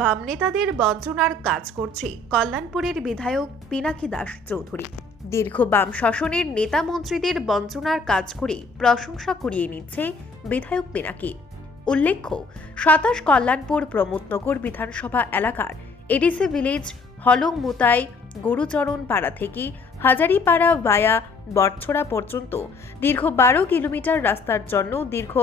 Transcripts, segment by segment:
বাম নেতাদের বঞ্চনার কাজ করছে কল্যাণপুরের বিধায়ক পিনাকি দাস চৌধুরী। দীর্ঘ বাম শাসনের নেতা মন্ত্রীদের বঞ্চনার কাজ করে প্রশংসা কুড়িয়ে নিচ্ছে বিধায়ক পিনাকি। উল্লেখ্য, ২৭ কল্যাণপুর প্রমোদনগর বিধানসভা এলাকার এডিসি ভিলেজ হলংমুতাই গুরুচরণ পাড়া থেকে হাজারিপাড়া ভায়া বটছড়া পর্যন্ত দীর্ঘ ১২ কিলোমিটার রাস্তার জন্য দীর্ঘ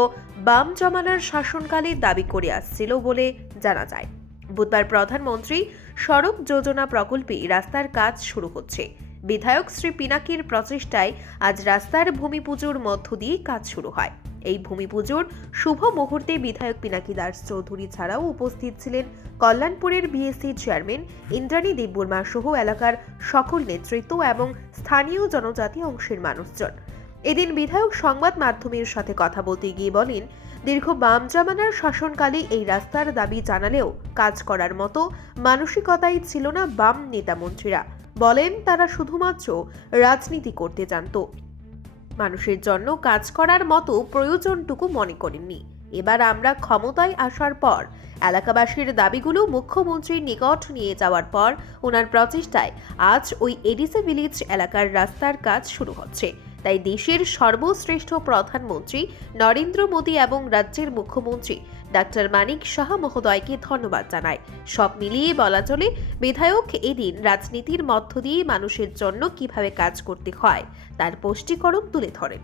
বাম জমানার শাসনকালে দাবি করে আসছিল বলে জানা যায়। বুধবার প্রধানমন্ত্রী সড়ক যোজনা প্রকল্পে রাস্তার কাজ শুরু হচ্ছে। বিধায়ক শ্রী পিনাকির প্রচেষ্টায় আজ রাস্তার ভূমি পুজোর মধ্য দিয়ে কাজ শুরু হয়। এই ভূমি পুজোর শুভ মুহূর্তে বিধায়ক পিনাকি দাস চৌধুরী ছাড়াও উপস্থিত ছিলেন কল্যাণপুরের বিএসসি চেয়ারম্যান ইন্দ্রাণী দেববর্মা সহ এলাকার সকল নেতৃত্ব এবং স্থানীয় জনজাতি অংশের মানুষজন। এদিন বিধায়ক সংবাদ মাধ্যমের সাথে কথা বলতে গিয়ে বলেন, দীর্ঘ বাম জামানার শাসনকালে এই রাস্তার দাবি জানালেও কাজ করার মতো মানসিকতাই ছিল না বাম নেতা মন্ত্রীরা। বলেন, তারা শুধুমাত্র রাজনীতি করতে জানত, মানুষের জন্য কাজ করার মতো প্রয়োজনটুকু মনে করেননি। এবার আমরা ক্ষমতায় আসার পর এলাকাবাসীর দাবিগুলো মুখ্যমন্ত্রীর নিকট নিয়ে যাওয়ার পর ওনার প্রচেষ্টায় আজ ওই এডিসি ভিলেজ এলাকার রাস্তার কাজ শুরু হচ্ছে। তাই দেশের সর্বশ্রেষ্ঠ প্রধানমন্ত্রী নরেন্দ্র মোদী এবং রাজ্যের মুখ্যমন্ত্রী ডাক্তার মানিক সাহা মহোদয়কে ধন্যবাদ জানায়। সব মিলিয়ে বলা চলে, বিধায়ক এদিন রাজনীতির মধ্য দিয়ে মানুষের জন্য কিভাবে কাজ করতে হয় তার স্পষ্টীকরণ তুলে ধরেন।